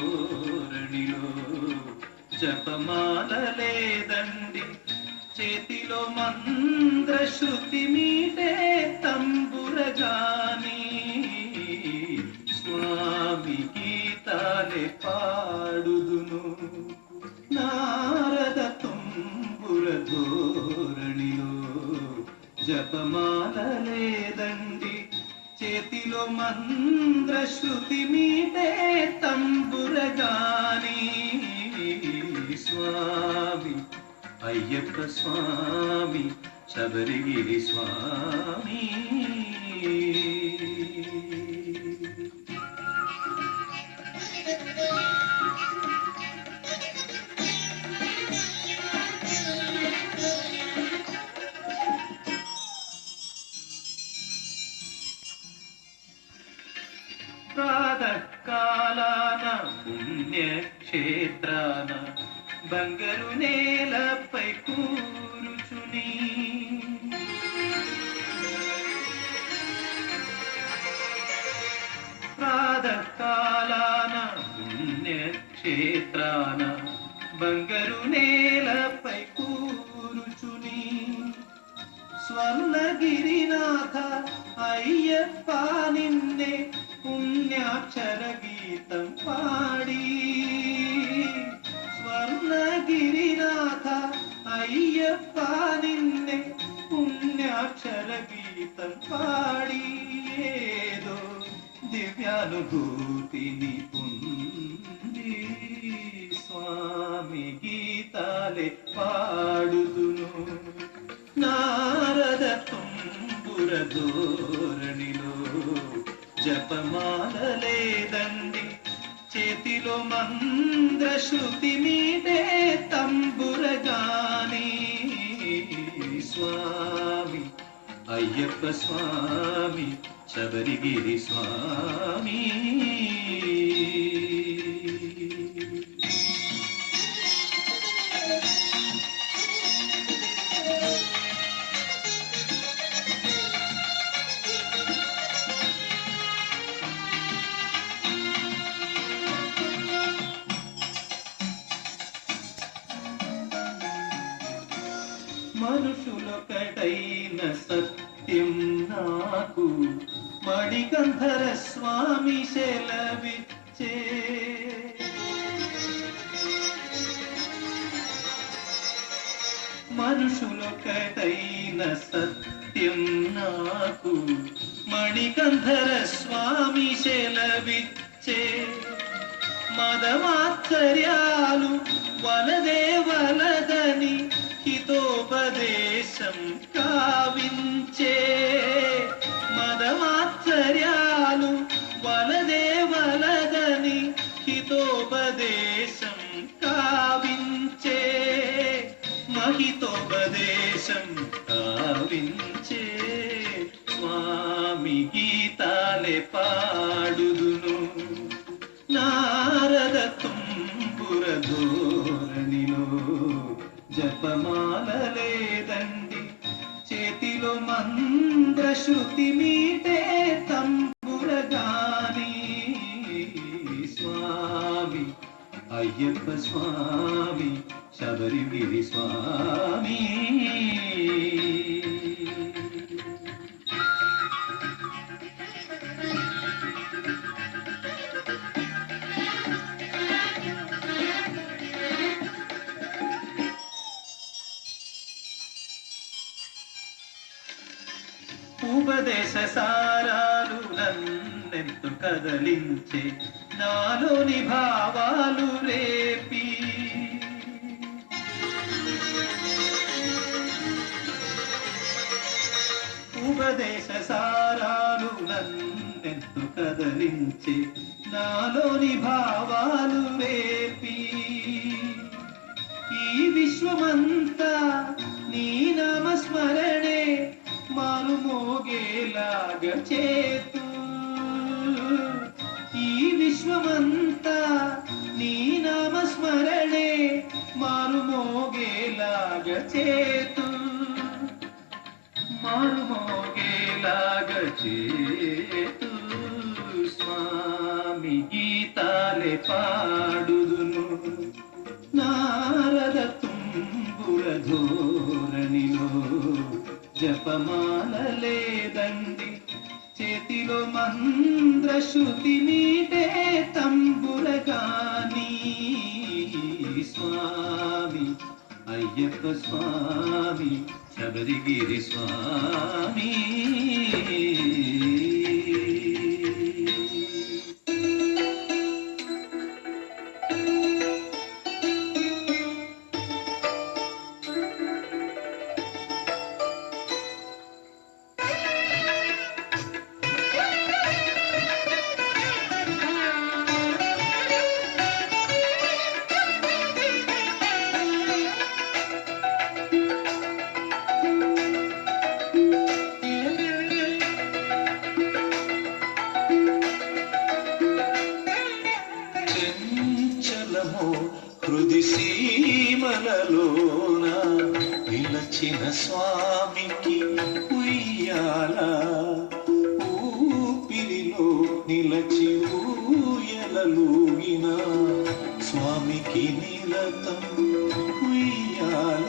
ధోరణిలో జపమాలలేదండి చేతిలో మంద్ర శృతి మీటే తంబురగాని స్వామి గీతాలే పాడుదును నారద తుంబుర ధోరణిలో జపమాలలేదండి చేతిలో మంద్ర శృతి మీటే తంబురగాని స్వామి అయ్యప్ప స్వామి శబరిగిరి స్వామి ప్రాతకాలాన పుణ్యక్షేత్రాన బంగారు నేలపై కూరుచుని ప్రాతకాలాన పుణ్యక్షేత్రాన బంగారు నేలపై కూరుచుని స్వర్ణగిరినాథ అయ్యప్ప నిన్నే పుణ్యాక్షర గీతం పాడి స్వర్ణగిరినాథ అయ్యప్ప నిన్నే పుణ్యాక్షర గీతం పాడి ఏదో దివ్యానుభూతిని పొంది స్వామి గీతాలే పాడుదును నారద తుంబుర ధోరణిలో జపమాలలేదండి చేతిలో మంద్ర శృతి మీటే తంబురగాని స్వామి అయ్యప్ప స్వామి శబరిగిరి స్వామి మనుషులొకటైన సత్యం నాకు మణికంఠర స్వామి సెలవిచ్చే మనుషులొకటైన సత్యం నాకు మణికంఠర స్వామి సెలవిచ్చే మదమాత్సర్యాలు వలదే వలదని హితోపదేశం కావించే మదమాత్సర్యాలు వలదే వలదని హితోపదేశం కావించే మహితోపదేశం కావించే స్వామి గీతాలే పాడుదును నారద తుంబుర ధోరణిలో జపమాలలేదండి చేతిలో మంద్ర శృతి మీటే తంబురగాని స్వామి అయ్యప్ప స్వామి శబరిగిరి స్వామి ఉపదేశ సారాలు నన్నెంతో కదలించే నాలోని భావాలు రేపి ఉపదేశ సారాలు నన్నెంతో కదలించే నాలోని భావాలు రేపి ఈ విశ్వమంతా నీ నామస్మరణే మారు మోగేలాగ చేతు ఈ విశ్వమంతా నీ నామస్మరణే మారు మోగేలాగ చేతు మారు మోగేలాగ చేతు స్వామి గీతాలే పాడుదును నారద తుంబుర ధోరణిలో జపమాల లేదండి చేతిలో మంద్ర శృతి మీటే తంబురగాని స్వామి అయ్యప్ప స్వామి శబరిగిరి స్వామి హృది సీమలలోన నిలచిన స్వామికి ఉయ్యాల ఊపిరిలో నిలచి ఊయలలూగిన స్వామికి నిరతం ఉయ్యాల